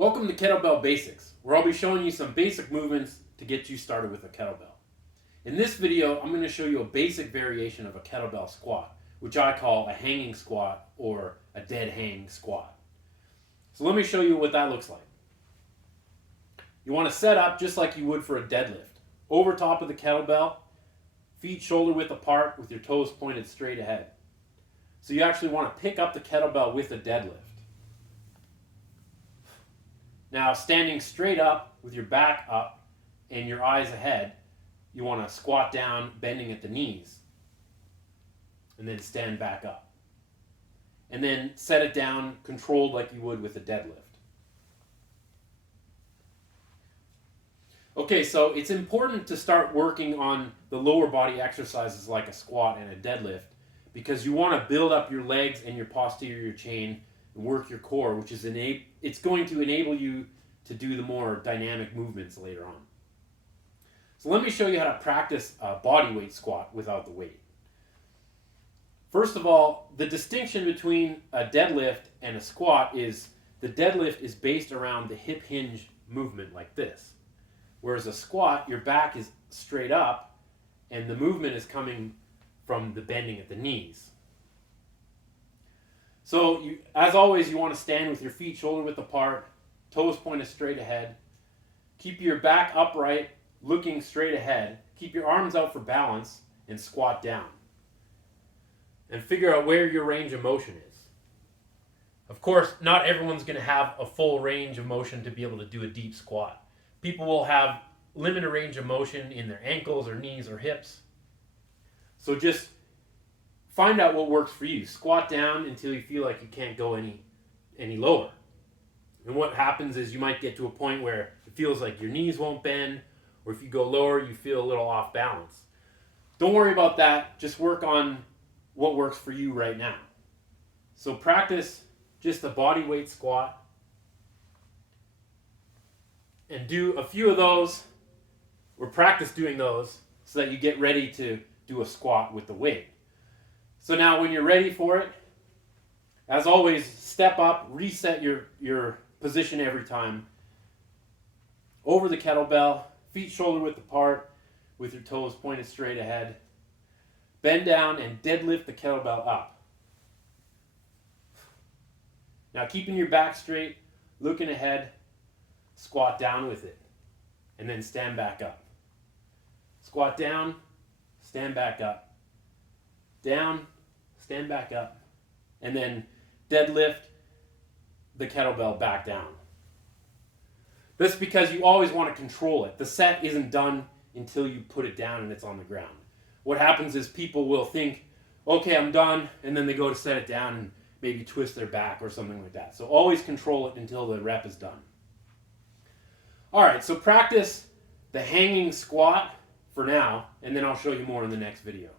Welcome to Kettlebell Basics, where I'll be showing you some basic movements to get you started with a kettlebell. In this video, I'm going to show you a basic variation of a kettlebell squat, which I call a hanging squat or a dead hang squat. So let me show you what that looks like. You want to set up just like you would for a deadlift. Over top of the kettlebell, feet shoulder width apart with your toes pointed straight ahead. So you actually want to pick up the kettlebell with a deadlift. Now, standing straight up with your back up and your eyes ahead, you want to squat down, bending at the knees, and then stand back up. And then set it down, controlled like you would with a deadlift. Okay, so it's important to start working on the lower body exercises like a squat and a deadlift because you want to build up your legs and your posterior chain and work your core, which is it's going to enable you to do the more dynamic movements later on. So let me show you how to practice a body weight squat without the weight. First of all, the distinction between a deadlift and a squat is the deadlift is based around the hip hinge movement like this. Whereas a squat, your back is straight up and the movement is coming from the bending at the knees. So as always, you want to stand with your feet shoulder width apart, toes pointed straight ahead. Keep your back upright, looking straight ahead. Keep your arms out for balance and squat down. And figure out where your range of motion is. Of course, not everyone's going to have a full range of motion to be able to do a deep squat. People will have limited range of motion in their ankles or knees or hips. So just find out what works for you. Squat down until you feel like you can't go any lower. And what happens is you might get to a point where it feels like your knees won't bend, or if you go lower, you feel a little off balance. Don't worry about that. Just work on what works for you right now. So practice just a body weight squat and do a few of those, or practice doing those so that you get ready to do a squat with the weight. So now when you're ready for it, as always, step up, reset your position every time. Over the kettlebell, feet shoulder width apart with your toes pointed straight ahead. Bend down and deadlift the kettlebell up. Now keeping your back straight, looking ahead, squat down with it, and then stand back up. Squat down, stand back up. Down, stand back up, and then deadlift the kettlebell back down. That's because you always want to control it. The set isn't done until you put it down and it's on the ground. What happens is people will think, okay, I'm done, and then they go to set it down and maybe twist their back or something like that. So always control it until the rep is done. All right, so practice the hanging squat for now, and then I'll show you more in the next video.